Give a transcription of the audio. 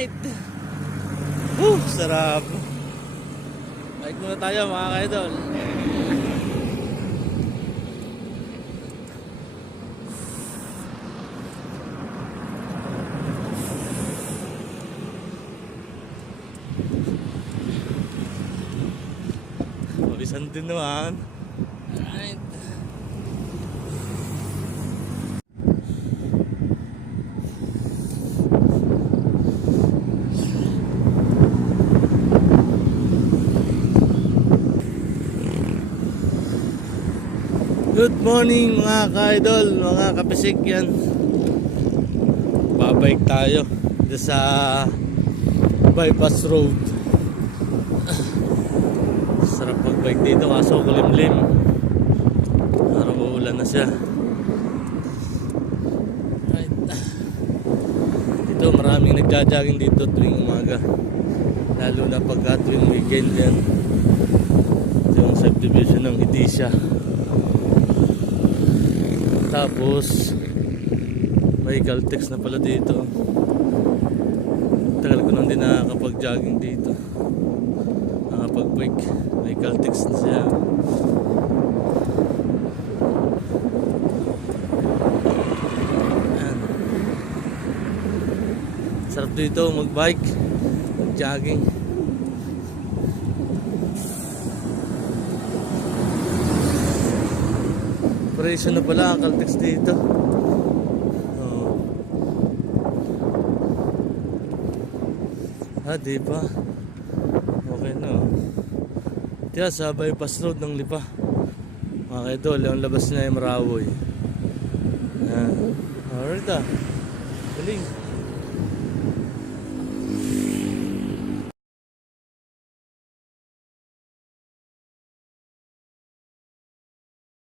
Alright. Sarap. Bike muna tayo mga ka-idol. Pabisan din naman. Alright. Good morning mga ka-idol, mga kapisik yan. Babike tayo dito sa bypass road. Sarap magbike dito kaso kulimlim. Parang uulan na siya. Right. Dito maraming nagja-jogging dito tuwing umaga. Lalo na pagka tuwing weekend yan. Ito yung subdivision ng Edisha. Tapos may Caltex na pala dito. Tagal ko nang din nakakapag-jogging dito, nakapag-bike. May Caltex na siya. Ayan. Sarap dito mag-bike, mag-jogging. Operation na pala ang Caltex dito. Diba? Okay na. Tiyan sa bypass road ng Lipa. Mga ka-idol, yung labas na yung Marawoy. Alright Galing.